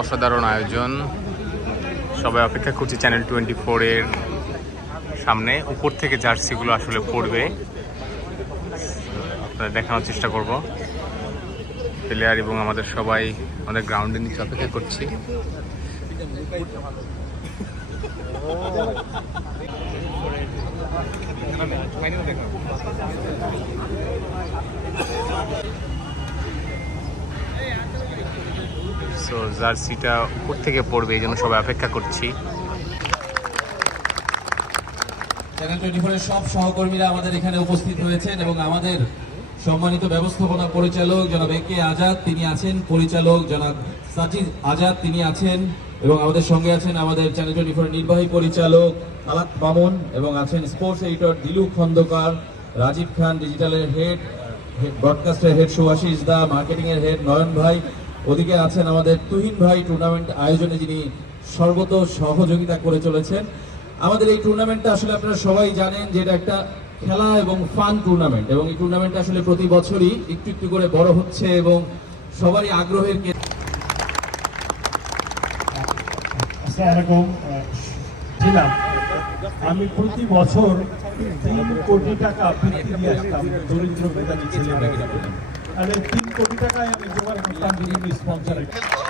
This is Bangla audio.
অসাধারণ আয়োজন। সবাই অপেক্ষা করছি চ্যানেল টোয়েন্টি ফোরের সামনে। উপর থেকে জার্সিগুলো আসলে পড়বে। আপনাদের দেখানোর চেষ্টা করব। প্লেয়ার এবং আমাদের সবাই আমাদের গ্রাউন্ডের নিচে অপেক্ষা করছি। সো জার্সিটা উপর থেকে পড়বে? এই জন্য সবাই অপেক্ষা করছি। চ্যানেল টোয়েন্টি ফোরের সব সহকর্মীরা আমাদের এখানে উপস্থিত হয়েছেন এবং আমাদের সম্মানিত ব্যবস্থাপনা পরিচালক জনাব এ কে আজাদ, তিনি আছেন। পরিচালক জনাব সাজিদ আজাদ, তিনি আছেন এবং আমাদের সঙ্গে আছেন আমাদের চ্যানেল টোয়েন্টি ফোরের নির্বাহী পরিচালক আলাত মামুন এবং আছেন স্পোর্টস এডিটর দিলু খন্দকার, রাজীব খান ডিজিটালের হেড ব্রডকাস্টের হেড সুভাষিস দা মার্কেটিং এর হেড নয়ন ভাই ওদিকে আছেন আমাদের তুহিন ভাই টুর্নামেন্ট আয়োজনে যিনি সর্বত সহযোগিতা করে চলেছেন। আমাদের এই টুর্নামেন্টটা আসলে আপনারা সবাই জানেন যে এটা একটা খেলা এবং ফান টুর্নামেন্ট এবং এই টুর্নামেন্টটা আসলে প্রতি বছরই একটু একটু করে বড় হচ্ছে এবং সবারই আগ্রহের আমি প্রতি বছর তিন কোটি টাকা দরিদ্র মেধাবী ছেলে आणि तीन कोटी टाका या विद्यमान गोष्टांची स्पॉन्सर आहे. म्हणजे